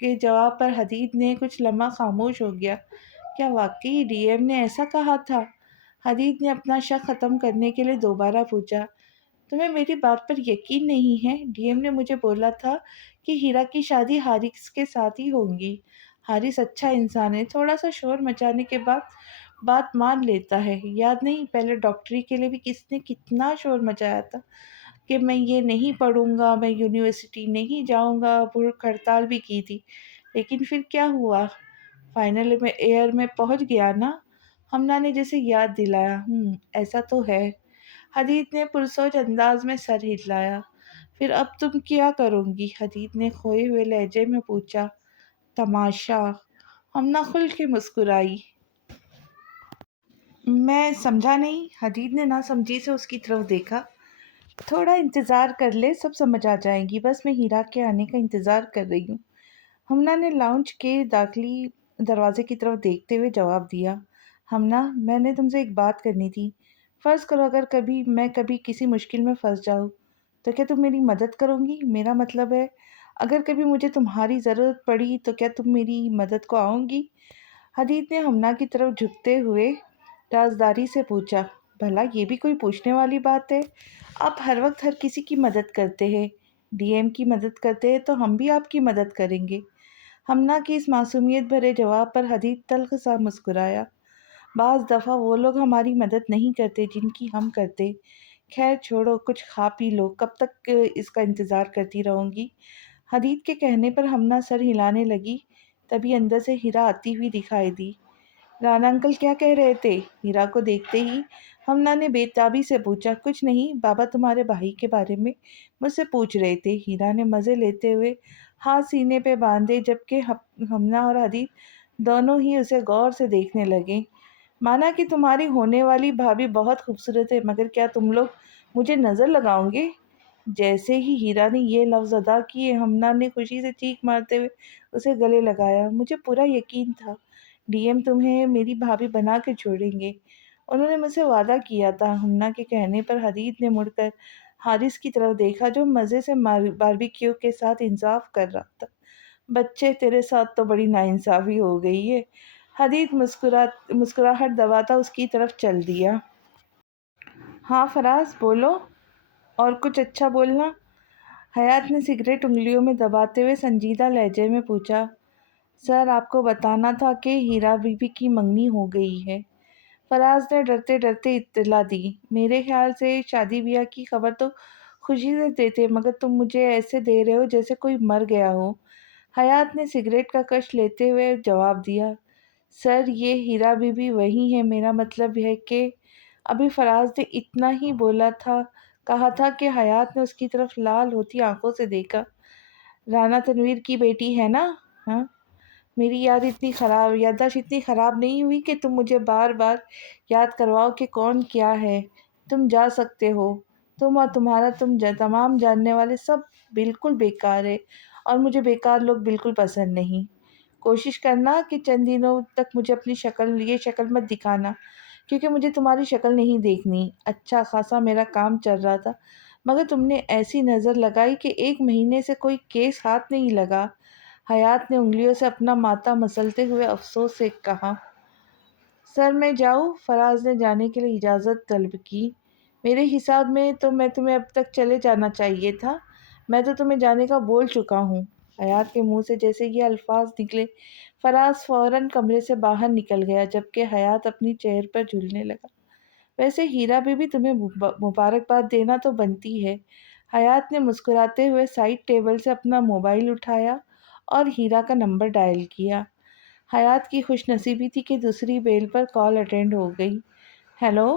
کے جواب پر حدید نے کچھ لمحہ خاموش ہو گیا۔ کیا واقعی ڈی ایم نے ایسا کہا تھا؟ حدید نے اپنا شک ختم کرنے کے لیے دوبارہ پوچھا۔ تمہیں میری بات پر یقین نہیں ہے؟ ڈی ایم نے مجھے بولا تھا کہ ہیرا کی شادی حارث کے ساتھ ہی ہوگی۔ حارث اچھا انسان ہے، تھوڑا سا شور مچانے کے بعد بات مان لیتا ہے۔ یاد نہیں پہلے ڈاکٹری کے لیے بھی کس نے کتنا شور مچایا تھا کہ میں یہ نہیں پڑھوں گا، میں یونیورسٹی نہیں جاؤں گا، بھوک ہڑتال بھی کی تھی۔ لیکن پھر کیا ہوا؟ فائنل میں ایئر میں پہنچ گیا نا؟ ہمنا نے جیسے یاد دلایا۔ ایسا تو ہے۔ حدید نے پرسوچ انداز میں سر ہلایا۔ پھر اب تم کیا کرو گی؟ حدید نے کھوئے ہوئے لہجے میں پوچھا۔ تماشا۔ ہمنا کھل کے مسکرائی۔ میں سمجھا نہیں۔ حدید نے ناسمجھی سے اس کی طرف دیکھا۔ تھوڑا انتظار کر لے، سب سمجھ آ جائیں گی، بس میں ہیرا کے آنے کا انتظار کر رہی ہوں۔ ہمنا نے لاؤنج کے داخلی دروازے کی طرف دیکھتے ہوئے جواب دیا۔ ہمنا، میں نے تم سے ایک بات کرنی تھی۔ فرض کرو اگر میں کبھی کسی مشکل میں پھنس جاؤں تو کیا تم میری مدد کرو گی؟ میرا مطلب ہے اگر کبھی مجھے تمہاری ضرورت پڑی تو کیا تم میری مدد کو آؤ گی؟ حدید نے ہمنا کی طرف جھکتے ہوئے رازداری سے پوچھا۔ بھلا یہ بھی کوئی پوچھنے والی بات ہے؟ آپ ہر وقت ہر کسی کی مدد کرتے ہیں۔ ڈی ایم کی مدد کرتے ہیں تو ہم بھی آپ کی مدد کریں گے۔ ہمنا کی اس معصومیت بھرے جواب پر حدید تلخ سا مسکرایا۔ بعض دفعہ وہ لوگ ہماری مدد نہیں کرتے جن کی ہم کرتے۔ خیر چھوڑو، کچھ کھا پی لو، کب تک اس کا انتظار کرتی رہوں گی؟ حدید کے کہنے پر ہمنا سر ہلانے لگی، تبھی اندر سے ہیرا آتی ہوئی دکھائی دی۔ رانا انکل کیا کہہ رہے تھے؟ ہیرا کو دیکھتے ہی ہمنا نے بے تابی سے پوچھا۔ کچھ نہیں، بابا تمہارے بھائی کے بارے میں مجھ سے پوچھ رہے تھے۔ ہیرا نے مزے لیتے ہوئے ہاتھ سینے پہ باندھے، جبکہ ہمنا اور حدید دونوں ہی اسے غور سے دیکھنے لگے۔ مانا کہ تمہاری ہونے والی بھابھی بہت خوبصورت ہے، مگر کیا تم لوگ مجھے نظر لگاؤ گے؟ جیسے ہی ہیرا نے یہ لفظ ادا کیے، ہمنا نے خوشی سے چیخ مارتے ہوئے اسے گلے لگایا۔ مجھے پورا یقین تھا ڈی ایم تمہیں میری بھابھی بنا کے چھوڑیں گے، انہوں نے مجھ سے وعدہ کیا تھا۔ ہمنا کے کہنے پر حدید نے مڑ کر حارث کی طرف دیکھا جو مزے سے باربیکیو کے ساتھ انصاف کر رہا تھا۔ بچے، تیرے ساتھ تو بڑی ناانصافی ہو گئی ہے۔ حدید مسکراہٹ دباتا اس کی طرف چل دیا۔ ہاں فراز، بولو، اور کچھ اچھا بولنا۔ حیات نے سگریٹ انگلیوں میں دباتے ہوئے سنجیدہ لہجے میں پوچھا۔ سر، آپ کو بتانا تھا کہ ہیرا بی بی کی منگنی ہو گئی ہے، فراز نے ڈرتے ڈرتے اطلاع دی۔ میرے خیال سے شادی بیاہ کی خبر تو خوشی سے دیتے، مگر تم مجھے ایسے دے رہے ہو جیسے کوئی مر گیا ہو۔ حیات نے سگریٹ کا کش لیتے ہوئے جواب دیا۔ سر، یہ ہیرا بی بی وہی ہے، میرا مطلب ہے کہ ابھی فراز نے اتنا ہی کہا تھا کہ حیات نے اس کی طرف لال ہوتی آنکھوں سے دیکھا۔ رانا تنویر کی بیٹی ہے نا؟ ہاں۔ میری یادداشت اتنی خراب نہیں ہوئی کہ تم مجھے بار بار یاد کرواؤ کہ کون کیا ہے۔ تم جا سکتے ہو۔ تم اور تمہارا تمام جاننے والے سب بالکل بیکار ہے، اور مجھے بیکار لوگ بالکل پسند نہیں۔ کوشش کرنا کہ چند دنوں تک مجھے اپنی یہ شکل مت دکھانا، کیونکہ مجھے تمہاری شکل نہیں دیکھنی۔ اچھا خاصا میرا کام چل رہا تھا، مگر تم نے ایسی نظر لگائی کہ 1 مہینے سے کوئی کیس ہاتھ نہیں لگا۔ حیات نے انگلیوں سے اپنا ماتھا مسلتے ہوئے افسوس سے کہا۔ سر، میں جاؤں؟ فراز نے جانے کے لیے اجازت طلب کی۔ میرے حساب میں تو میں تمہیں اب تک چلے جانا چاہیے تھا، میں تو تمہیں جانے کا بول چکا ہوں۔ حیات کے منہ سے جیسے یہ الفاظ نکلے، فراز فوراً کمرے سے باہر نکل گیا، جبکہ حیات اپنی چیئر پر جھولنے لگا۔ ویسے ہیرا بی بی تمہیں مبارکباد دینا تو بنتی ہے۔ حیات نے مسکراتے ہوئے سائڈ ٹیبل سے اپنا موبائل اٹھایا اور ہیرا کا نمبر ڈائل کیا۔ حیات کی خوش نصیبی تھی کہ دوسری بیل پر کال اٹینڈ ہو گئی۔ ہیلو۔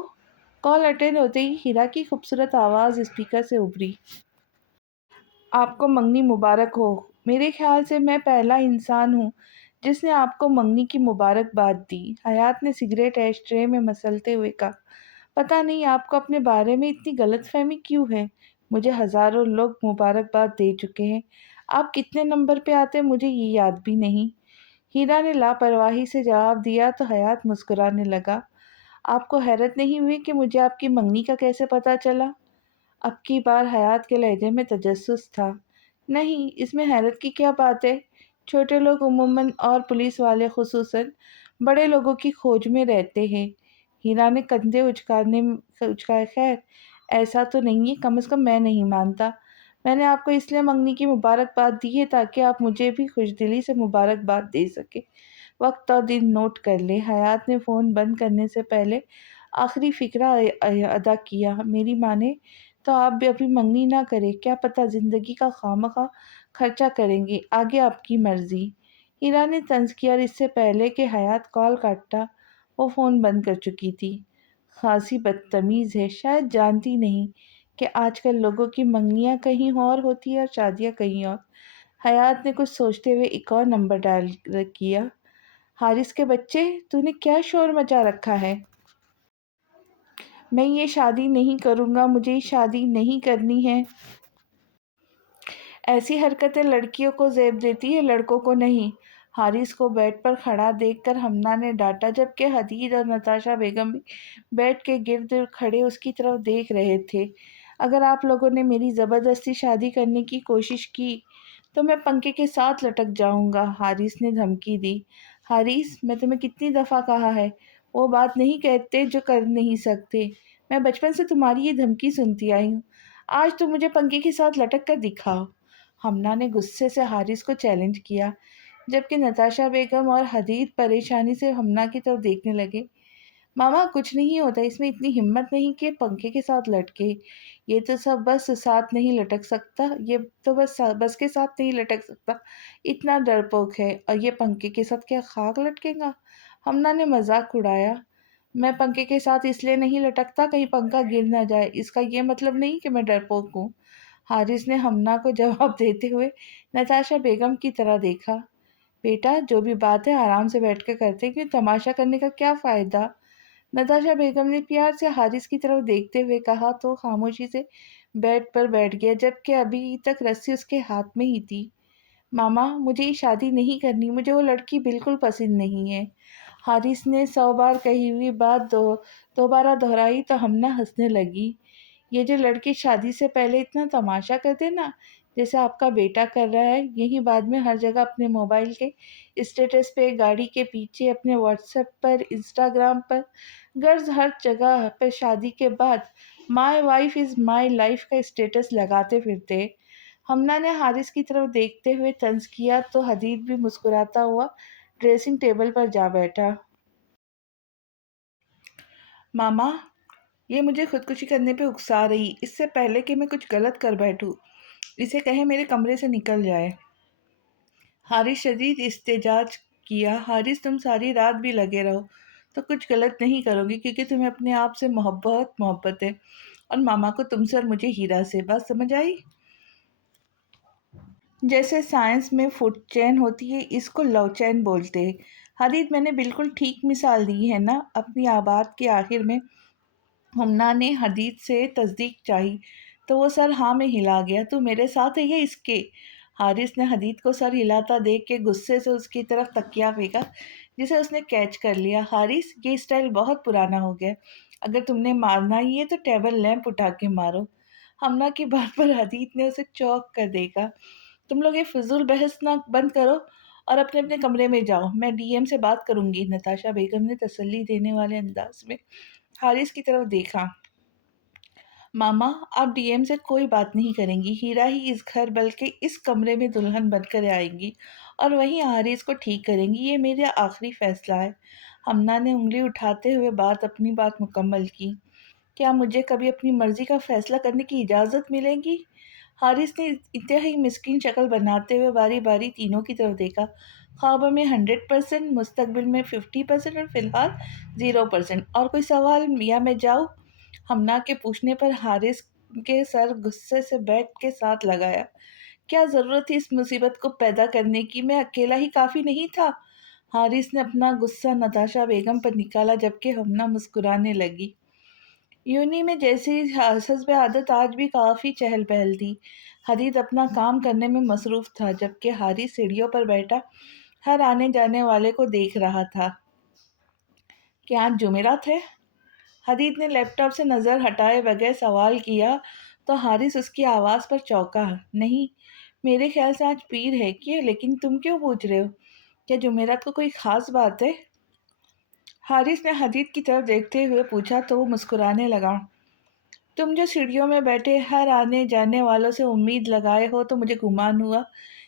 کال اٹینڈ ہوتے ہی ہیرا کی خوبصورت آواز اسپیکر سے ابھری۔ آپ کو منگنی مبارک ہو۔ میرے خیال سے میں پہلا انسان ہوں جس نے آپ کو منگنی کی مبارکباد دی، حیات نے سگریٹ ایش ٹرے میں مسلتے ہوئے کہا۔ پتہ نہیں آپ کو اپنے بارے میں اتنی غلط فہمی کیوں ہے؟ مجھے ہزاروں لوگ مبارکباد دے چکے ہیں، آپ کتنے نمبر پہ آتے مجھے یہ یاد بھی نہیں۔ ہیرا نے لاپرواہی سے جواب دیا تو حیات مسکرانے لگا۔ آپ کو حیرت نہیں ہوئی کہ مجھے آپ کی منگنی کا کیسے پتہ چلا؟ اب کی بار حیات کے لہجے میں تجسس تھا۔ نہیں، اس میں حیرت کی کیا بات ہے؟ چھوٹے لوگ عموماً اور پولیس والے خصوصاً بڑے لوگوں کی کھوج میں رہتے ہیں۔ ہیرا نے کندھے اچکائے، خیر ایسا تو نہیں ہے، کم از کم میں نہیں مانتا۔ میں نے آپ کو اس لیے منگنی کی مبارکباد دی ہے تاکہ آپ مجھے بھی خوش دلی سے مبارکباد دے سکے۔ وقت اور دن نوٹ کر لیں۔ حیات نے فون بند کرنے سے پہلے آخری فقرہ ادا کیا۔ میری مانے تو آپ بھی ابھی منگنی نہ کریں، کیا پتہ زندگی کا خواہ خرچہ کریں گے، آگے آپ کی مرضی۔ ہیرا نے طنز کیا اور اس سے پہلے کہ حیات کال کاٹا وہ فون بند کر چکی تھی۔ خاصی بدتمیز ہے، شاید جانتی نہیں کہ آج کل لوگوں کی منگنیاں کہیں اور ہوتی ہیں اور شادیاں کہیں اور۔ حیات نے کچھ سوچتے ہوئے ایک اور نمبر ڈائل کیا۔ حارث کے بچے، تو نے کیا شور مچا رکھا ہے؟ میں یہ شادی نہیں کروں گا، مجھے شادی نہیں کرنی ہے۔ ایسی حرکتیں لڑکیوں کو زیب دیتی ہے، لڑکوں کو نہیں۔ حارث کو بیڈ پر کھڑا دیکھ کر ہمنا نے ڈانٹا، جبکہ حدید اور نتاشا بیگم بھی بیڈ کے گرد کھڑے اس کی طرف دیکھ رہے تھے۔ اگر آپ لوگوں نے میری زبردستی شادی کرنے کی کوشش کی تو میں پنکھے کے ساتھ لٹک جاؤں گا، حارث نے دھمکی دی۔ حارث، میں تمہیں کتنی دفعہ کہا ہے وہ بات نہیں کہتے جو کر نہیں سکتے۔ میں بچپن سے تمہاری یہ دھمکی سنتی آئی ہوں، آج تم مجھے پنکھے کے ساتھ لٹک کر دکھاؤ۔ ہمنا نے غصے سے حارث کو چیلنج کیا، جبکہ نتاشا بیگم اور حدید پریشانی سے ہمنا کی طرف دیکھنے لگے۔ ماما کچھ نہیں ہوتا، اس میں اتنی ہمت نہیں کہ پنکھے کے ساتھ لٹکے، یہ تو سب بس ساتھ نہیں لٹک سکتا، یہ تو بس کے ساتھ نہیں لٹک سکتا، اتنا ڈرپوک ہے، اور یہ پنکھے کے ساتھ کیا خاک لٹکے گا؟ ہمنا نے مذاق اڑایا۔ میں پنکھے کے ساتھ اس لیے نہیں لٹکتا کہیں پنکھا گر نہ جائے، اس کا یہ مطلب نہیں کہ میں ڈرپوک ہوں۔ حارث نے ہمنا کو جواب دیتے ہوئے نتاشا بیگم کی طرح دیکھا۔ بیٹا جو بھی بات ہے آرام سے بیٹھ کر کرتے، کیوں تماشا کرنے کا کیا فائدہ؟ نتاشا بیگم نے پیار سے حارث کی طرف دیکھتے ہوئے کہا تو خاموشی سے بیڈ پر بیٹھ گیا، جبکہ ابھی تک رسی اس کے ہاتھ میں ہی تھی۔ ماما مجھے یہ شادی نہیں کرنی، مجھے وہ لڑکی بالکل پسند نہیں ہے۔ حارث نے 100 بار کہی ہوئی بات دوبارہ دہرائی تو ہمنا ہنسنے لگی۔ یہ جو لڑکے شادی سے پہلے اتنا تماشا کرتے نا، جیسے آپ کا بیٹا کر رہا ہے، یہی بعد میں ہر جگہ اپنے موبائل کے اسٹیٹس پہ، گاڑی کے پیچھے، اپنے واٹس ایپ پر، انسٹاگرام پر، غرض ہر جگہ پہ شادی کے بعد my wife is my life کا اسٹیٹس لگاتے پھرتے۔ ہمنا نے حارث کی طرف دیکھتے ہوئے طنز کیا تو حدید بھی مسکراتا ہوا ڈریسنگ ٹیبل پر جا بیٹھا۔ ماما یہ مجھے خودکشی کرنے پہ اکسا رہی، اس سے پہلے کہ میں کچھ غلط کر بیٹھوں اسے کہیں میرے کمرے سے نکل جائے۔ حارث شدید احتجاج کیا۔ حارث تم ساری رات بھی لگے رہو تو کچھ غلط نہیں کرو گی، کیونکہ تمہیں اپنے آپ سے محبت ہے، اور ماما کو تم سے اور مجھے ہیرا سے، بات سمجھ آئی؟ جیسے سائنس میں فوڈ چین ہوتی ہے، اس کو لو چین بولتے ہیں۔ حدید میں نے بالکل ٹھیک مثال دی ہے نا؟ اپنی بات کے آخر میں ہمنا نے حدید سے تصدیق چاہی تو وہ سر ہاں میں ہلا گیا۔ تو میرے ساتھ ہے یہ اس کے؟ حارث نے حدید کو سر ہلاتا دیکھ کے غصے سے اس کی طرف تکیہ پھینکا، جسے اس نے کیچ کر لیا۔ حارث یہ اسٹائل بہت پرانا ہو گیا، اگر تم نے مارنا ہی ہے تو ٹیبل لیمپ اٹھا کے مارو۔ ہمنا کی بات پر حدید نے اسے چونک کر دیکھا۔ تم لوگ یہ فضول بحث نہ بند کرو اور اپنے اپنے کمرے میں جاؤ، میں ڈی ایم سے بات کروں گی۔ نتاشا بیگم نے تسلی دینے والے انداز میں حارث کی طرف دیکھا۔ ماما آپ ڈی ایم سے کوئی بات نہیں کریں گی، ہیرا ہی اس گھر بلکہ اس کمرے میں دلہن بن کر آئیں گی اور وہیں حارث کو ٹھیک کریں گی، یہ میرا آخری فیصلہ ہے۔ ہمنا نے انگلی اٹھاتے ہوئے اپنی بات مکمل کی۔ کیا مجھے کبھی اپنی مرضی کا فیصلہ کرنے کی اجازت ملے گی؟ حارث نے انتہائی مسکین شکل بناتے ہوئے باری باری تینوں کی طرف دیکھا۔ خوابوں میں 100%، مستقبل میں 50% اور فی الحال 0%۔ اور کوئی سوال یا میں جاؤں؟ ہمنا کے پوچھنے پر حارث کے سر غصے سے بیڈ کے ساتھ لگایا۔ کیا ضرورت تھی اس مصیبت کو پیدا کرنے کی؟ میں اکیلا ہی کافی نہیں تھا؟ حارث نے اپنا غصہ نتاشا بیگم پر نکالا، جبکہ ہمنا مسکرانے لگی۔ یونی میں جیسی حسب عادت آج بھی کافی چہل پہل تھی۔ حدید اپنا کام کرنے میں مصروف تھا، جبکہ حارث سیڑھیوں پر بیٹھا ہر آنے جانے والے کو دیکھ رہا تھا۔ کیا آج جمعرات ہے؟ حدید نے لیپ ٹاپ سے نظر ہٹائے بغیر سوال کیا تو حارث اس کی آواز پر چونکا۔ نہیں، میرے خیال سے آج پیر ہے کیا، لیکن تم کیوں پوچھ رہے ہو؟ کیا جمعرات کو کوئی خاص بات ہے؟ حارث نے حدید کی طرف دیکھتے ہوئے پوچھا تو وہ مسکرانے لگا۔ تم جو سیڑھیوں میں بیٹھے ہر آنے جانے والوں سے امید لگائے ہو تو مجھے گمان ہوا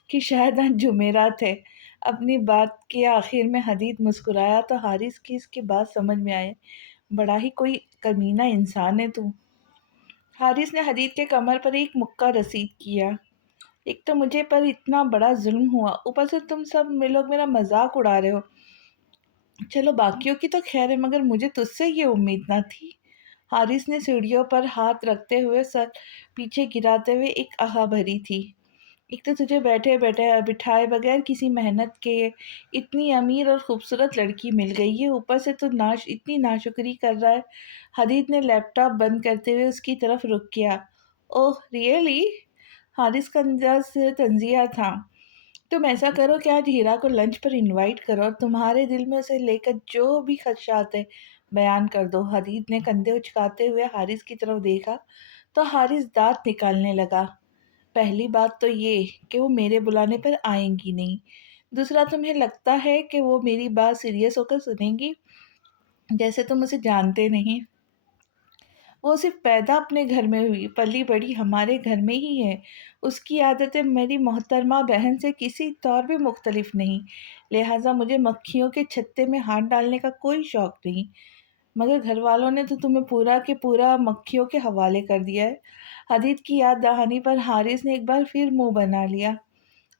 کہ شاید آج جمعرات ہے۔ اپنی بات کے آخر میں حدید مسکرایا تو حارث کی اس کی بات سمجھ میں آئے۔ بڑا ہی کوئی کمینہ انسان ہے تو۔ حارث نے حدید کے کمر پر ایک مکہ رسید کیا۔ ایک تو مجھے پر اتنا بڑا ظلم ہوا، اوپر سے تم سب لوگ میرا مذاق اڑا رہے ہو۔ چلو باقیوں کی تو خیر ہے، مگر مجھے تجھ سے یہ امید نہ تھی۔ حارث نے سیڑھیوں پر ہاتھ رکھتے ہوئے سر پیچھے گراتے ہوئے ایک آہ بھری تھی۔ ایک تو تجھے بیٹھے بیٹھے بٹھائے بغیر کسی محنت کے اتنی امیر اور خوبصورت لڑکی مل گئی ہے، اوپر سے تو اتنی ناشکری کر رہا ہے۔ حدید نے لیپ ٹاپ بند کرتے ہوئے اس کی طرف رخ کیا۔ اوہ ریئلی؟ حارث کا انداز تنزیہ تھا۔ تم ایسا کرو کہ آج ہیرا کو لنچ پر انوائٹ کرو اور تمہارے دل میں اسے لے کر جو بھی خدشات ہیں بیان کر دو۔ حدید نے کندھے اچکاتے ہوئے حارث کی طرف دیکھا تو حارث دانت نکالنے لگا۔ پہلی بات تو یہ کہ وہ میرے بلانے پر آئیں گی نہیں۔ دوسرا، تمہیں لگتا ہے کہ وہ میری بات سیریس ہو کر سنیں گی؟ جیسے تم اسے جانتے نہیں۔ وہ صرف پیدا اپنے گھر میں ہوئی، پلی بڑی ہمارے گھر میں ہی ہے۔ اس کی عادتیں میری محترمہ بہن سے کسی طور بھی مختلف نہیں، لہٰذا مجھے مکھیوں کے چھتے میں ہاتھ ڈالنے کا کوئی شوق نہیں۔ مگر گھر والوں نے تو تمہیں پورا کے پورا مکھیوں کے حوالے کر دیا ہے۔ حدید کی یاد دہانی پر حارث نے ایک بار پھر منہ بنا لیا۔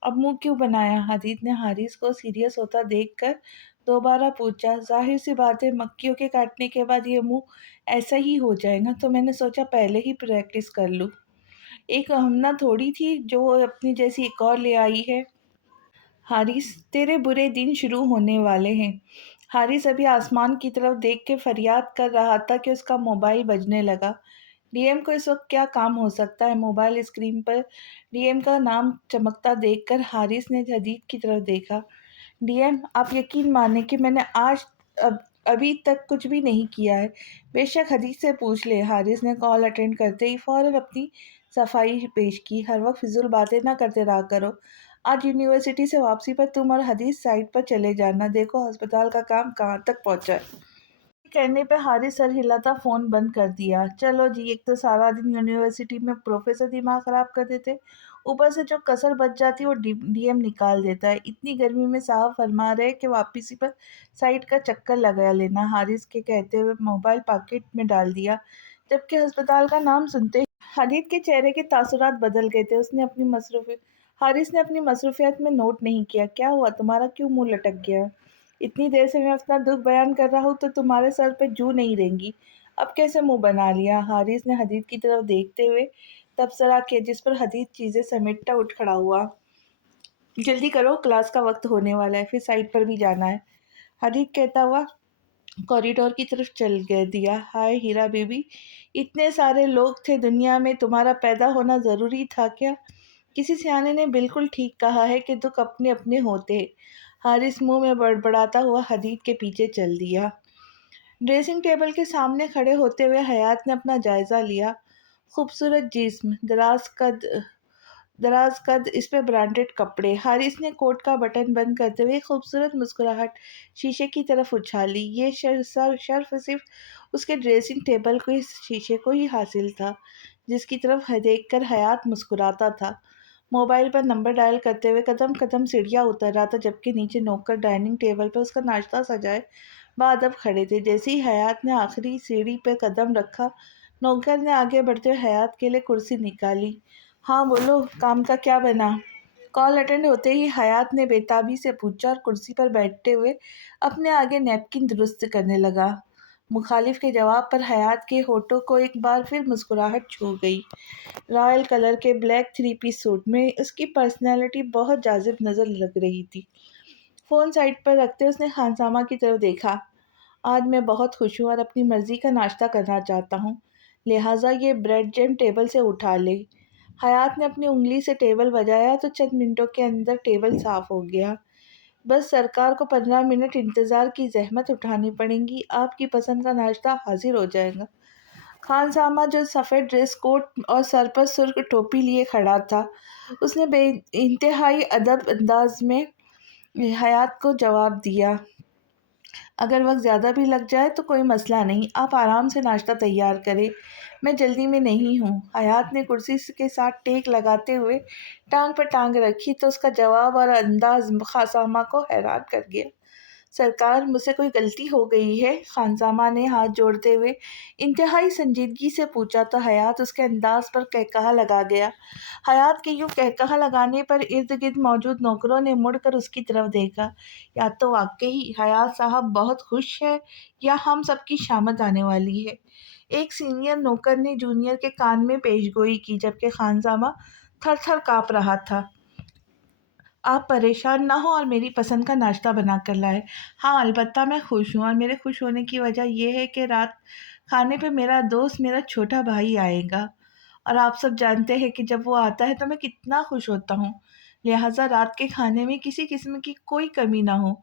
اب منہ کیوں بنایا؟ حدید نے حارث کو سیریس ہوتا دیکھ کر دوبارہ پوچھا۔ ظاہر سی بات ہے، مکھیوں کے کاٹنے کے بعد یہ منہ ایسا ہی ہو جائے گا، تو میں نے سوچا پہلے ہی پریکٹس کر لوں۔ ایک ہمنا تھوڑی تھی جو اپنی جیسی ایک اور لے آئی ہے۔ حارث، تیرے برے دن شروع ہونے والے ہیں۔ حارث ابھی آسمان کی طرف دیکھ کے فریاد کر رہا تھا کہ اس کا موبائل بجنے لگا۔ ڈی ایم کو اس وقت کیا کام ہو سکتا ہے؟ موبائل اسکرین پر ڈی ایم کا نام چمکتا دیکھ کر حارث نے حدید کی طرف دیکھا۔ ڈی ایم، آپ یقین مانیں کہ میں نے ابھی تک کچھ بھی نہیں کیا ہے۔ بے شک حدید سے پوچھ لے۔ حارث نے کال اٹینڈ کرتے ہی فوراً اپنی صفائی پیش کی۔ ہر وقت فضول باتیں نہ کرتے رہا کرو۔ آج یونیورسٹی سے واپسی پر تم اور حدید سائٹ پر چلے جانا۔ دیکھو ہسپتال کا کام کہاں تک پہنچا ہے۔ کہنے پہ حارث سر ہلاتا فون بند کر دیا۔ چلو جی، ایک تو سارا دن یونیورسٹی میں پروفیسر دماغ خراب کر دیتے، اوپر سے جو کسر بچ جاتی وہ ڈی ایم نکال دیتا ہے۔ اتنی گرمی میں صاحب فرما رہے کہ واپسی پر سائٹ کا چکر لگا لینا۔ حارث کے کہتے ہوئے موبائل پاکٹ میں ڈال دیا، جبکہ ہسپتال کا نام سنتے ہی حدید کے چہرے کے تاثرات بدل گئے تھے۔ حارث نے اپنی مصروفیت میں نوٹ نہیں کیا۔ کیا ہوا؟ تمہارا کیوں منہ لٹک گیا؟ اتنی دیر سے میں اپنا دکھ بیان کر رہا ہوں تو تمہارے سر پہ جوں نہیں رہیں گی، اب کیسے منہ بنا لیا؟ حارث نے حدید کی طرف دیکھتے ہوئے تبصرہ کیا، جس پر حدید چیزیں سمیٹتا اٹھ کھڑا ہوا۔ جلدی کرو، کلاس کا وقت ہونے والا ہے، پھر سائٹ پر بھی جانا ہے۔ حدید کہتا ہوا کوریڈور کی طرف چل دیا۔ ہائے ہیرا بی بی، اتنے سارے لوگ تھے دنیا میں، تمہارا پیدا ہونا ضروری تھا کیا؟ کسی سیانے نے بالکل ٹھیک کہا ہے کہ دکھ اپنے اپنے ہوتے۔ حارث منہ میں بڑبڑاتا ہوا حدید کے پیچھے چل دیا۔ ڈریسنگ ٹیبل کے سامنے کھڑے ہوتے ہوئے حیات نے اپنا جائزہ لیا۔ خوبصورت جسم، دراز قد، اس پہ برانڈڈ کپڑے۔ حارث نے کوٹ کا بٹن بند کرتے ہوئے ایک خوبصورت مسکراہٹ شیشے کی طرف اچھالی۔ یہ شرف صرف اس کے ڈریسنگ ٹیبل کو اس شیشے کو ہی حاصل تھا، جس کی طرف دیکھ کر حیات مسکراتا تھا۔ موبائل پر نمبر ڈائل کرتے ہوئے قدم قدم سیڑھیاں اتر رہا تھا، جبکہ نیچے نوکر ڈائننگ ٹیبل پر اس کا ناشتہ سجائے بادب کھڑے تھے۔ جیسے ہی حیات نے آخری سیڑھی پہ قدم رکھا، نوکر نے آگے بڑھتے ہوئے حیات کے لیے کرسی نکالی۔ ہاں بولو، کام کا کیا بنا؟ کال اٹینڈ ہوتے ہی حیات نے بےتابی سے پوچھا اور کرسی پر بیٹھتے ہوئے اپنے آگے نیپکن درست کرنے لگا۔ مخالف کے جواب پر حیات کے ہونٹوں کو ایک بار پھر مسکراہٹ چھو گئی۔ رائل کلر کے بلیک 3 پیس سوٹ میں اس کی پرسنالٹی بہت جاذب نظر لگ رہی تھی۔ فون سائٹ پر رکھتے اس نے خانسامہ کی طرف دیکھا۔ آج میں بہت خوش ہوں اور اپنی مرضی کا ناشتہ کرنا چاہتا ہوں، لہٰذا یہ بریڈ جیم ٹیبل سے اٹھا لے۔ حیات نے اپنی انگلی سے ٹیبل بجایا تو چند منٹوں کے اندر ٹیبل صاف ہو گیا۔ بس سرکار کو 15 منٹ انتظار کی زحمت اٹھانی پڑیں گی، آپ کی پسند کا ناشتہ حاضر ہو جائے گا۔ خان سامہ جو سفید ڈریس کوٹ اور سر پر سرخ ٹوپی لیے کھڑا تھا، اس نے بے انتہائی ادب انداز میں حیات کو جواب دیا، اگر وقت زیادہ بھی لگ جائے تو کوئی مسئلہ نہیں، آپ آرام سے ناشتہ تیار کریں، میں جلدی میں نہیں ہوں۔ حیات نے کرسی کے ساتھ ٹیک لگاتے ہوئے ٹانگ پر ٹانگ رکھی تو اس کا جواب اور انداز خانسامہ کو حیران کر گیا۔ سرکار، مجھ سے کوئی غلطی ہو گئی ہے؟ خانسامہ نے ہاتھ جوڑتے ہوئے انتہائی سنجیدگی سے پوچھا تو حیات اس کے انداز پر قہقہہ لگا گیا۔ حیات کے یوں قہقہہ لگانے پر ارد گرد موجود نوکروں نے مڑ کر اس کی طرف دیکھا۔ یا تو واقعی حیات صاحب بہت خوش ہے یا ہم سب کی شامت آنے والی ہے۔ ایک سینئر نوکر نے جونیئر کے کان میں پیش گوئی کی، جبکہ خانسامہ تھر تھر کانپ رہا تھا۔ آپ پریشان نہ ہوں اور میری پسند کا ناشتہ بنا کر لائیں۔ ہاں، البتہ میں خوش ہوں، اور میرے خوش ہونے کی وجہ یہ ہے کہ رات کھانے پہ میرا دوست، میرا چھوٹا بھائی آئے گا، اور آپ سب جانتے ہیں کہ جب وہ آتا ہے تو میں کتنا خوش ہوتا ہوں، لہٰذا رات کے کھانے میں کسی قسم کی کوئی کمی نہ ہو۔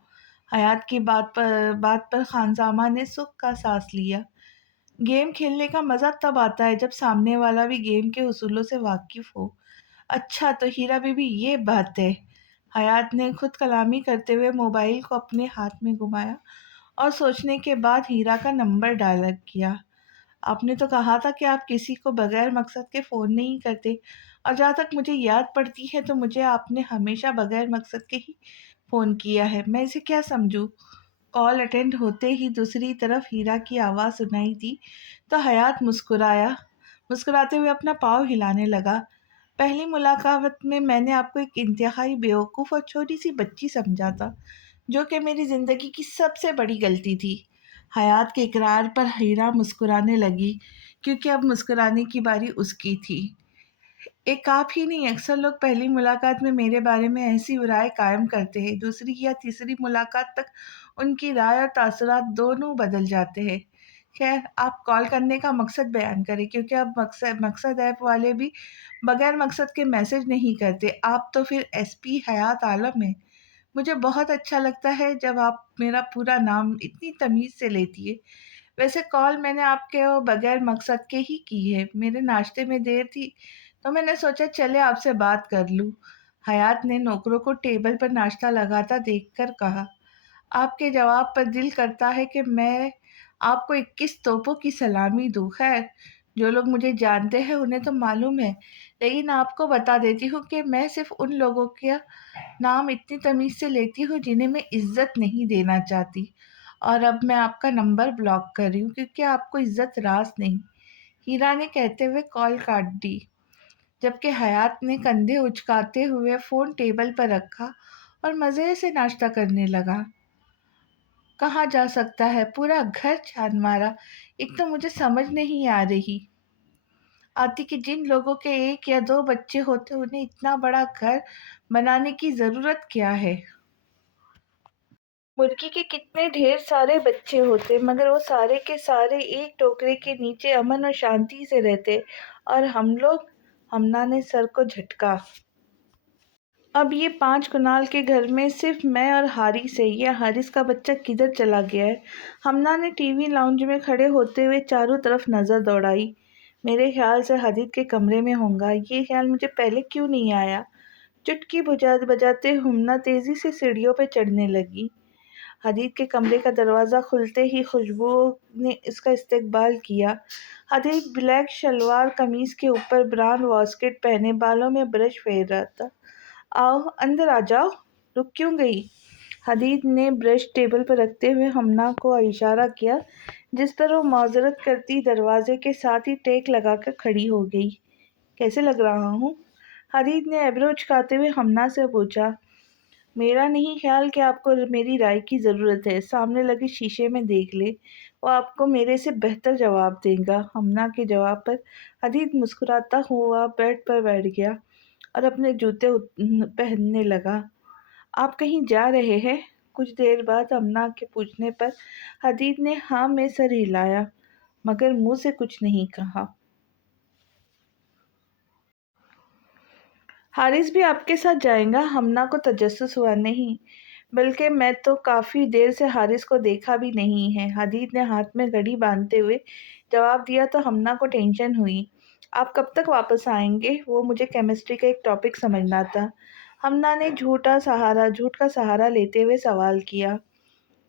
حیات کی بات پر خانسامہ نے سکھ کا سانس لیا۔ گیم کھیلنے کا مزہ تب آتا ہے جب سامنے والا بھی گیم کے اصولوں سے واقف ہو۔ اچھا، تو ہیرا بی بی یہ بات ہے۔ حیات نے خود کلامی کرتے ہوئے موبائل کو اپنے ہاتھ میں گھمایا اور سوچنے کے بعد ہیرا کا نمبر ڈائل کیا۔ آپ نے تو کہا تھا کہ آپ کسی کو بغیر مقصد کے فون نہیں کرتے، اور جہاں تک مجھے یاد پڑتی ہے تو مجھے آپ نے ہمیشہ بغیر مقصد کے ہی فون کیا ہے، میں اسے کیا سمجھوں؟ کال اٹینڈ ہوتے ہی دوسری طرف ہیرا کی آواز سنائی دی تو حیات مسکراتے ہوئے اپنا پاؤں ہلانے لگا۔ پہلی ملاقات میں نے آپ کو ایک انتہائی بیوقوف اور چھوٹی سی بچی سمجھا تھا، جو کہ میری زندگی کی سب سے بڑی غلطی تھی۔ حیات کے اقرار پر ہیرا مسکرانے لگی، کیونکہ اب مسکرانے کی باری اس کی تھی۔ ایک آپ ہی نہیں، اکثر لوگ پہلی ملاقات میں میرے بارے میں ایسی رائے قائم کرتے ہیں، دوسری یا تیسری ملاقات تک ان کی رائے اور تاثرات دونوں بدل جاتے ہیں۔ خیر، آپ کال کرنے کا مقصد بیان کریں، کیونکہ اب مقصد ایپ والے بھی بغیر مقصد کے میسج نہیں کرتے۔ آپ تو پھر ایس پی حیات عالم ہیں۔ مجھے بہت اچھا لگتا ہے جب آپ میرا پورا نام اتنی تمیز سے لیتی ہے۔ ویسے کال میں نے آپ کے بغیر مقصد کے ہی کی ہے، میرے ناشتے میں دیر تھی تو میں نے سوچا چلے آپ سے بات کر لوں۔ حیات نے نوکروں کو ٹیبل پر ناشتہ لگاتا دیکھ کر کہا، آپ کے جواب پر دل کرتا ہے کہ میں آپ کو 21 توپوں کی سلامی دوں۔ خیر، جو لوگ مجھے جانتے ہیں انہیں تو معلوم ہے، لیکن آپ کو بتا دیتی ہوں کہ میں صرف ان لوگوں کا نام اتنی تمیز سے لیتی ہوں جنہیں میں عزت نہیں دینا چاہتی، اور اب میں آپ کا نمبر بلاک کر رہی ہوں کیونکہ آپ کو عزت راست نہیں۔ ہیرا نے کہتے ہوئے کال کاٹ دی، جبکہ حیات نے کندھے اچکاتے ہوئے فون ٹیبل پر رکھا اور مزے سے ناشتہ کرنے لگا۔ کہا جا سکتا ہے پورا گھر چھان مارا، ایک تو مجھے سمجھ نہیں آتی کہ جن لوگوں کے ایک یا دو بچے ہوتے انہیں اتنا بڑا گھر بنانے کی ضرورت کیا ہے۔ مرغی کے کتنے ڈھیر سارے بچے ہوتے، مگر وہ سارے کے سارے ایک ٹوکرے کے نیچے امن اور شانتی سے رہتے، اور ہم لوگ۔ ہمنا نے سر کو جھٹکا۔ اب یہ 5 کنال کے گھر میں صرف میں اور حارث ہے، یہ حارث کا بچہ کدھر چلا گیا ہے؟ ہمنا نے ٹی وی لاؤنج میں کھڑے ہوتے ہوئے چاروں طرف نظر دوڑائی۔ میرے خیال سے حدید کے کمرے میں ہوں گا، یہ خیال مجھے پہلے کیوں نہیں آیا؟ چٹکی بجاتے ہمنا تیزی سے سیڑھیوں پہ چڑھنے لگی۔ حدید کے کمرے کا دروازہ کھلتے ہی خوشبو نے اس کا استقبال کیا۔ حدید بلیک شلوار قمیض کے اوپر براؤن واسکٹ پہنے بالوں میں برش پھیر رہا تھا۔ آؤ اندر آ جاؤ، رک کیوں گئی؟ حدید نے برش ٹیبل پر رکھتے ہوئے ہمنا کو اشارہ کیا، جس پر وہ معذرت کرتی دروازے کے ساتھ ہی ٹیک لگا کر کھڑی ہو گئی۔ کیسے لگ رہا ہوں؟ حدید نے ایبرو اچکاتے ہوئے ہمنا سے پوچھا۔ میرا نہیں خیال کہ آپ کو میری رائے کی ضرورت ہے، سامنے لگے شیشے میں دیکھ لیں، وہ آپ کو میرے سے بہتر جواب دے گا۔ ہمنا کے جواب پر حدید مسکراتا ہوا بیڈ پر بیٹھ گیا اور اپنے جوتے پہننے لگا۔ آپ کہیں جا رہے ہیں؟ کچھ دیر بعد ہمنا کے پوچھنے پر حدید نے ہاں میں سر ہلایا، مگر منہ سے کچھ نہیں کہا۔ حارث بھی آپ کے ساتھ جائے گا؟ ہمنا کو تجسس ہوا۔ نہیں، بلکہ میں تو کافی دیر سے حارث کو دیکھا بھی نہیں ہے۔ حدید نے ہاتھ میں گھڑی باندھتے ہوئے جواب دیا تو ہمنا کو ٹینشن ہوئی۔ آپ کب تک واپس آئیں گے؟ وہ مجھے کیمسٹری کا ایک ٹاپک سمجھنا تھا۔ ہمنا نے جھوٹ کا سہارا لیتے ہوئے سوال کیا۔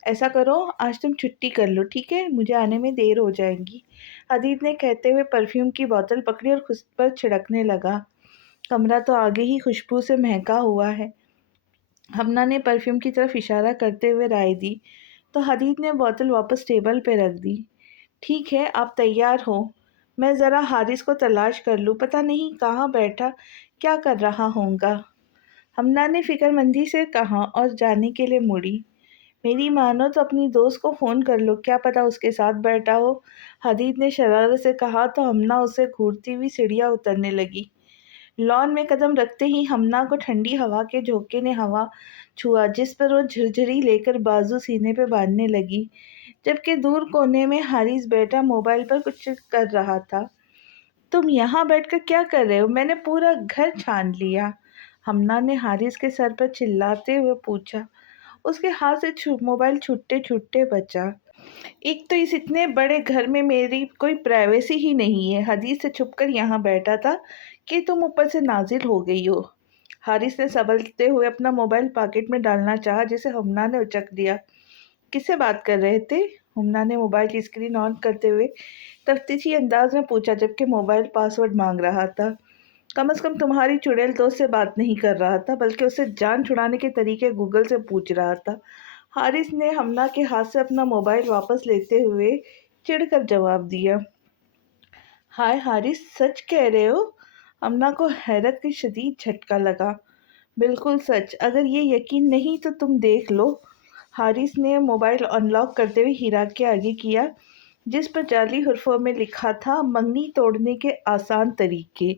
ایسا کرو آج تم چھٹی کر لو، ٹھیک ہے؟ مجھے آنے میں دیر ہو جائے گی۔ حدید نے کہتے ہوئے پرفیوم کی بوتل پکڑی اور خود پر چھڑکنے لگا۔ کمرہ تو آگے ہی خوشبو سے مہکا ہوا ہے۔ ہمنا نے پرفیوم کی طرف اشارہ کرتے ہوئے رائے دی تو حدید نے بوتل واپس ٹیبل پہ رکھ دی۔ ٹھیک ہے، آپ تیار ہو؟ میں ذرا حارث کو تلاش کر لوں، پتہ نہیں کہاں بیٹھا، کیا کر رہا ہوگا۔ ہمنا نے فکر مندی سے کہا اور جانے کے لیے مڑی۔ میری مانو تو اپنی دوست کو فون کر لو، کیا پتہ اس کے ساتھ بیٹھا ہو، حدید نے شرارت سے کہا تو ہمنا اسے گھورتی ہوئی سیڑھیاں اترنے لگی۔ لان میں قدم رکھتے ہی ہمنا کو ٹھنڈی ہوا کے جھونکے نے ہوا چھوا جس پر وہ جھرجھری لے کر بازو سینے پہ باندھنے لگی، جبکہ دور کونے میں حارث بیٹھا موبائل پر کچھ کر رہا تھا۔ تم یہاں بیٹھ کر کیا کر رہے ہو؟ میں نے پورا گھر چھان لیا، ہمنا نے حارث کے سر پر چلاتے ہوئے پوچھا۔ اس کے ہاتھ سے موبائل چھوٹے چھوٹے بچا۔ ایک تو اس اتنے بڑے گھر میں میری کوئی پرائیویسی ہی نہیں ہے، حدیث سے چھپ کر یہاں بیٹھا تھا کہ تم اوپر سے نازل ہو گئی ہو۔ حارث نے سنبھلتے ہوئے اپنا موبائل پاکٹ میں ڈالنا چاہا جسے ہمنا نے اچک دیا۔ کس سے بات کر رہے تھے؟ ہمنا نے موبائل کی اسکرین آن کرتے ہوئے تفتیشی انداز میں پوچھا جبکہ موبائل پاس ورڈ مانگ رہا تھا۔ کم از کم تمہاری چڑیل دوست سے بات نہیں کر رہا تھا بلکہ اسے جان چھڑانے کے طریقے گوگل سے پوچھ رہا تھا۔ حارث نے ہمنا کے ہاتھ سے اپنا موبائل واپس لیتے ہوئے چڑھ کر جواب دیا۔ ہائے حارث، سچ کہہ رہے ہو؟ ہمنا کو حیرت کا شدید جھٹکا لگا۔ بالکل سچ، اگر یہ یقین نہیں تو تم دیکھ لو۔ حارث نے موبائل ان لاک کرتے ہوئے ہیرا کے آگے کیا جس پر جعلی حروفوں میں لکھا تھا منگنی توڑنے کے آسان طریقے۔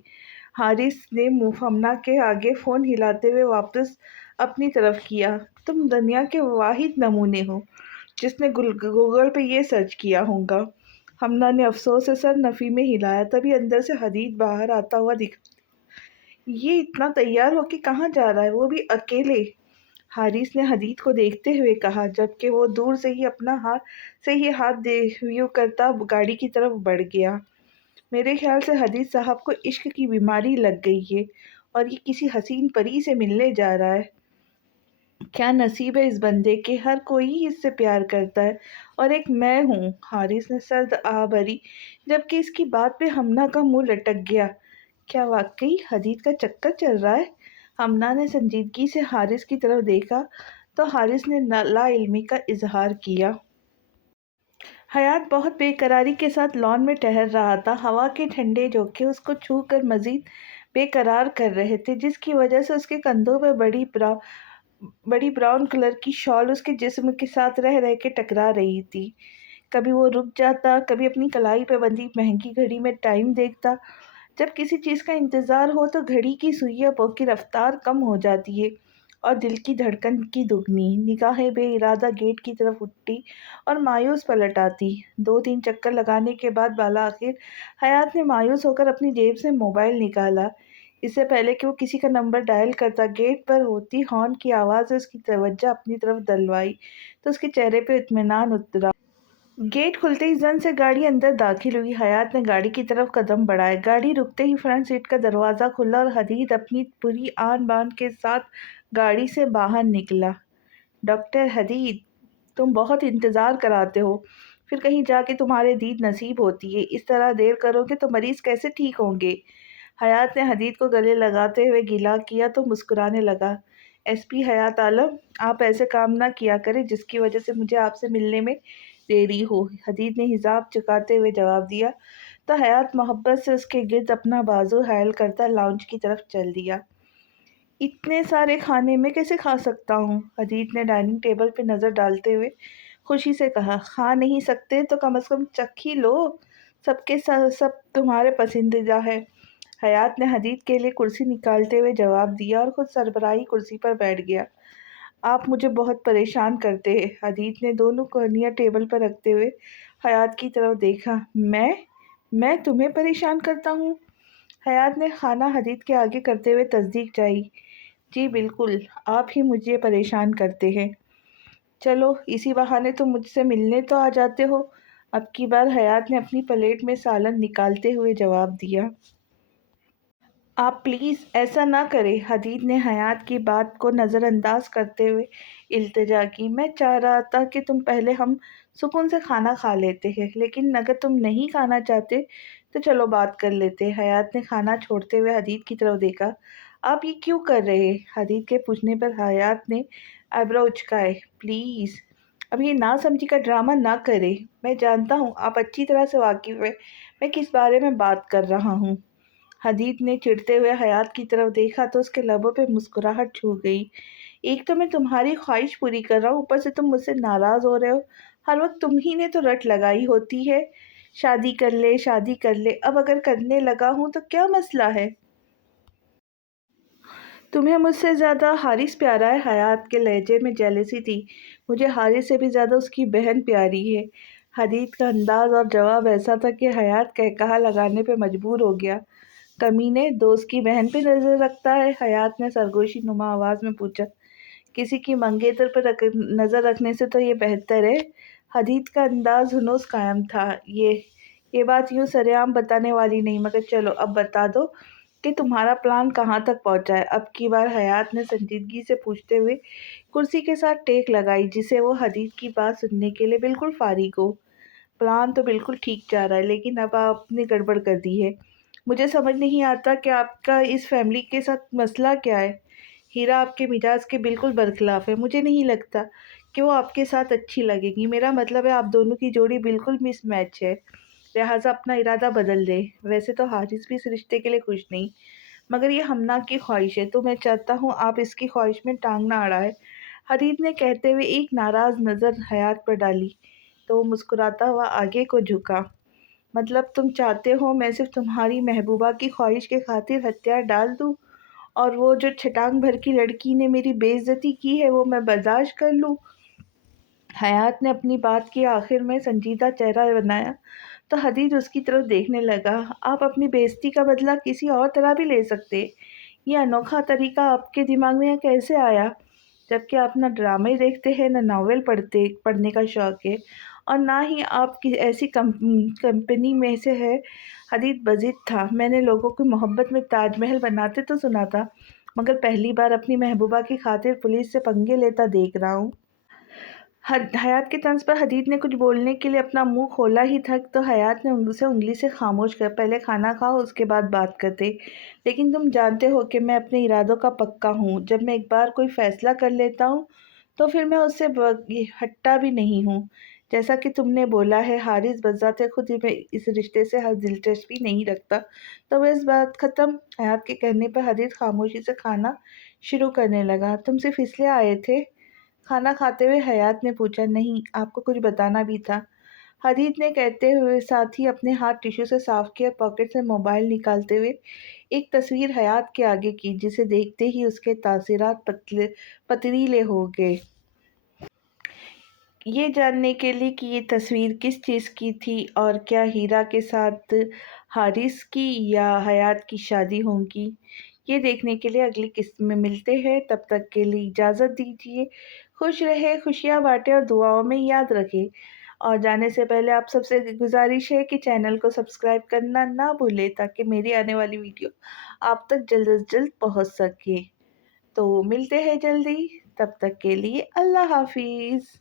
حارث نے ہمنا کے آگے فون ہلاتے ہوئے واپس اپنی طرف کیا۔ تم دنیا کے واحد نمونے ہو جس نے گوگل پہ یہ سرچ کیا ہوگا۔ ہمنا نے افسوس سے سر نفی میں ہلایا، تبھی اندر سے حدید باہر آتا ہوا دکھا۔ یہ اتنا تیار ہو کے کہاں جا رہا ہے، وہ بھی اکیلے؟ حارث نے حدید کو دیکھتے ہوئے کہا جبکہ وہ دور سے ہی ہاتھ دیو کرتا گاڑی کی طرف بڑھ گیا۔ میرے خیال سے حدید صاحب کو عشق کی بیماری لگ گئی ہے اور یہ کسی حسین پری سے ملنے جا رہا ہے۔ کیا نصیب ہے اس بندے کے، ہر کوئی ہی اس سے پیار کرتا ہے اور ایک میں ہوں۔ حارث نے سرد آہ بھری جبکہ اس کی بات پہ ہمنا کا منہ لٹک گیا۔ کیا واقعی حدید کا چکر چل رہا ہے؟ ہمنا نے سنجیدگی سے حارث کی طرف دیکھا تو حارث نے لا علمی کا اظہار کیا۔ حیات بہت بے قراری کے ساتھ لان میں ٹہل رہا تھا۔ ہوا کے ٹھنڈے جھونکے اس کو چھو کر مزید بے قرار کر رہے تھے جس کی وجہ سے اس کے کندھوں پہ بڑی براؤن کلر کی شال اس کے جسم کے ساتھ رہ رہ کے ٹکرا رہی تھی۔ کبھی وہ رک جاتا، کبھی اپنی کلائی پہ بندھی مہنگی گھڑی میں ٹائم دیکھتا۔ جب کسی چیز کا انتظار ہو تو گھڑی کی سوئیاں کی رفتار کم ہو جاتی ہے اور دل کی دھڑکن کی دگنی۔ نگاہیں بے ارادہ گیٹ کی طرف اٹھتی اور مایوس پلٹ آتی۔ 2-3 چکر لگانے کے بعد بالآخر حیات نے مایوس ہو کر اپنی جیب سے موبائل نکالا۔ اس سے پہلے کہ وہ کسی کا نمبر ڈائل کرتا، گیٹ پر ہوتی ہارن کی آواز نے اس کی توجہ اپنی طرف دلوائی تو اس کے چہرے پہ اطمینان اترا۔ گیٹ کھلتے ہی زن سے گاڑی اندر داخل ہوئی۔ حیات نے گاڑی کی طرف قدم بڑھائے۔ گاڑی رکتے ہی فرنٹ سیٹ کا دروازہ کھلا اور حدید اپنی پوری آن بان کے ساتھ گاڑی سے باہر نکلا۔ ڈاکٹر حدید، تم بہت انتظار کراتے ہو، پھر کہیں جا کے تمہارے دید نصیب ہوتی ہے، اس طرح دیر کرو گے تو مریض کیسے ٹھیک ہوں گے؟ حیات نے حدید کو گلے لگاتے ہوئے گیلا کیا تو مسکرانے لگا۔ ایس پی حیات عالم، آپ ایسے کام نہ کیا کریں جس کی وجہ سے مجھے آپ سے ملنے میں دیری ہو، حدید نے حجاب چکاتے ہوئے جواب دیا تو حیات محبت سے اس کے گرد اپنا بازو حائل کرتا لاؤنج کی طرف چل دیا۔ اتنے سارے کھانے میں کیسے کھا سکتا ہوں؟ حدید نے ڈائننگ ٹیبل پہ نظر ڈالتے ہوئے خوشی سے کہا۔ کھا نہیں سکتے تو کم از کم چکھ ہی لو، سب کے سب تمہارے پسندیدہ ہے۔ حیات نے حدید کے لیے کرسی نکالتے ہوئے جواب دیا اور خود سربراہی کرسی پر بیٹھ گیا۔ آپ مجھے بہت پریشان کرتے ہیں، حدید نے دونوں کہنیاں ٹیبل پر رکھتے ہوئے حیات کی طرف دیکھا۔ میں تمہیں پریشان کرتا ہوں؟ حیات نے کھانا حدید کے آگے کرتے ہوئے تصدیق چاہی۔ جی بالکل، آپ ہی مجھے پریشان کرتے ہیں۔ چلو اسی بہانے تم مجھ سے ملنے تو آ جاتے ہو۔ اب کی بار حیات نے اپنی پلیٹ میں سالن نکالتے ہوئے جواب دیا۔ آپ پلیز ایسا نہ کریں، حدید نے حیات کی بات کو نظر انداز کرتے ہوئے التجا کی۔ میں چاہ رہا تھا کہ تم پہلے ہم سکون سے کھانا کھا لیتے ہیں، لیکن اگر تم نہیں کھانا چاہتے تو چلو بات کر لیتے۔ حیات نے کھانا چھوڑتے ہوئے حدید کی طرف دیکھا۔ آپ یہ کیوں کر رہے؟ حدید کے پوچھنے پر حیات نے ایبرو اچکائے۔ پلیز اب یہ نا سمجھی کا ڈرامہ نہ کرے۔ میں جانتا ہوں، آپ اچھی طرح سے واقف ہے میں کس بارے میں بات کر رہا ہوں۔ حدید نے چڑھتے ہوئے حیات کی طرف دیکھا تو اس کے لبوں پہ مسکراہٹ چھو گئی۔ ایک تو میں تمہاری خواہش پوری کر رہا ہوں، اوپر سے تم مجھ سے ناراض ہو رہے ہو۔ ہر وقت تم ہی نے تو رٹ لگائی ہوتی ہے، شادی کر لے شادی کر لے۔ اب اگر کرنے لگا ہوں تو کیا مسئلہ ہے؟ تمہیں مجھ سے زیادہ حارث پیارا ہے؟ حیات کے لہجے میں جیلسی تھی۔ مجھے حارث سے بھی زیادہ اس کی بہن پیاری ہے۔ حدید کا انداز اور جواب ایسا تھا کہ حیات قہقہا لگانے پہ مجبور ہو گیا۔ کمینے، دوست کی بہن پہ نظر رکھتا ہے؟ حیات نے سرگوشی نما آواز میں پوچھا۔ کسی کی منگیتر پر نظر رکھنے سے تو یہ بہتر ہے۔ حدید کا انداز ہنوز قائم تھا۔ یہ بات یوں سرعام بتانے والی نہیں، مگر چلو اب بتا دو کہ تمہارا پلان کہاں تک پہنچا ہے۔ اب کی بار حیات نے سنجیدگی سے پوچھتے ہوئے کرسی کے ساتھ ٹیک لگائی، جسے وہ حدید کی بات سننے کے لیے بالکل فارغ ہو۔ پلان تو بالکل ٹھیک جا رہا ہے، لیکن اب آپ نے گڑبڑ کر دی ہے۔ مجھے سمجھ نہیں آتا کہ آپ کا اس فیملی کے ساتھ مسئلہ کیا ہے۔ ہیرا آپ کے مزاج کے بالکل برخلاف ہے۔ مجھے نہیں لگتا کہ وہ آپ کے ساتھ اچھی لگے گی۔ میرا مطلب ہے آپ دونوں کی جوڑی بالکل مس میچ ہے، لہٰذا اپنا ارادہ بدل دے۔ ویسے تو حارث بھی اس رشتے کے لیے خوش نہیں، مگر یہ ہمنا کی خواہش ہے تو میں چاہتا ہوں آپ اس کی خواہش میں ٹانگ نہ اڑائیں۔ حدید نے کہتے ہوئے ایک ناراض نظر حیات پر ڈالی تو وہ مسکراتا ہوا آگے کو جھکا۔ مطلب تم چاہتے ہو میں صرف تمہاری محبوبہ کی خواہش کے خاطر ہتھیار ڈال دوں، اور وہ جو چھٹانگ بھر کی لڑکی نے میری بے عزتی کی ہے وہ میں برداشت کر لوں؟ حیات نے اپنی بات کی آخر میں سنجیدہ چہرہ بنایا تو حدید اس کی طرف دیکھنے لگا۔ آپ اپنی بے عزتی کا بدلہ کسی اور طرح بھی لے سکتے۔ یہ انوکھا طریقہ آپ کے دماغ میں کیسے آیا؟ جبکہ آپ نہ ڈرامے دیکھتے ہیں، نہ ناول پڑھنے کا شوق ہے، اور نہ ہی آپ کی ایسی کمپنی میں سے ہے۔ حدید بضد تھا۔ میں نے لوگوں کی محبت میں تاج محل بناتے تو سنا تھا، مگر پہلی بار اپنی محبوبہ کی خاطر پولیس سے پنگے لیتا دیکھ رہا ہوں۔ حیات کے طنز پر حدید نے کچھ بولنے کے لیے اپنا منہ کھولا ہی تھا تو حیات نے اسے انگلی سے خاموش کر، پہلے کھانا کھاؤ اس کے بعد بات کرتے۔ لیکن تم جانتے ہو کہ میں اپنے ارادوں کا پکا ہوں۔ جب میں ایک بار کوئی فیصلہ کر لیتا ہوں تو پھر میں اس سے ہٹتا بھی نہیں ہوں۔ جیسا کہ تم نے بولا ہے، حارث بذات خود ہی میں اس رشتے سے دلچسپی نہیں رکھتا، تو بس بات ختم۔ حیات کے کہنے پر حدید خاموشی سے کھانا شروع کرنے لگا۔ تم صرف اس لیے آئے تھے؟ کھانا کھاتے ہوئے حیات نے پوچھا۔ نہیں، آپ کو کچھ بتانا بھی تھا، حدید نے کہتے ہوئے ساتھ ہی اپنے ہاتھ ٹشو سے صاف کیا، پاکٹ سے موبائل نکالتے ہوئے ایک تصویر حیات کے آگے کی، جسے دیکھتے ہی اس کے تاثرات پتریلے ہو گئے۔ یہ جاننے کے لیے کہ یہ تصویر کس چیز کی تھی اور کیا ہیرا کے ساتھ حارث کی یا حیات کی شادی ہوگی، یہ دیکھنے کے لیے اگلی قسط میں ملتے ہیں۔ تب تک کے لیے اجازت دیجیے۔ خوش رہے، خوشیاں بانٹے اور دعاؤں میں یاد رکھے۔ اور جانے سے پہلے آپ سب سے گزارش ہے کہ چینل کو سبسکرائب کرنا نہ بھولیں تاکہ میری آنے والی ویڈیو آپ تک جلد از جلد پہنچ سکے۔ تو ملتے ہیں جلدی، تب تک کے لیے اللہ حافظ۔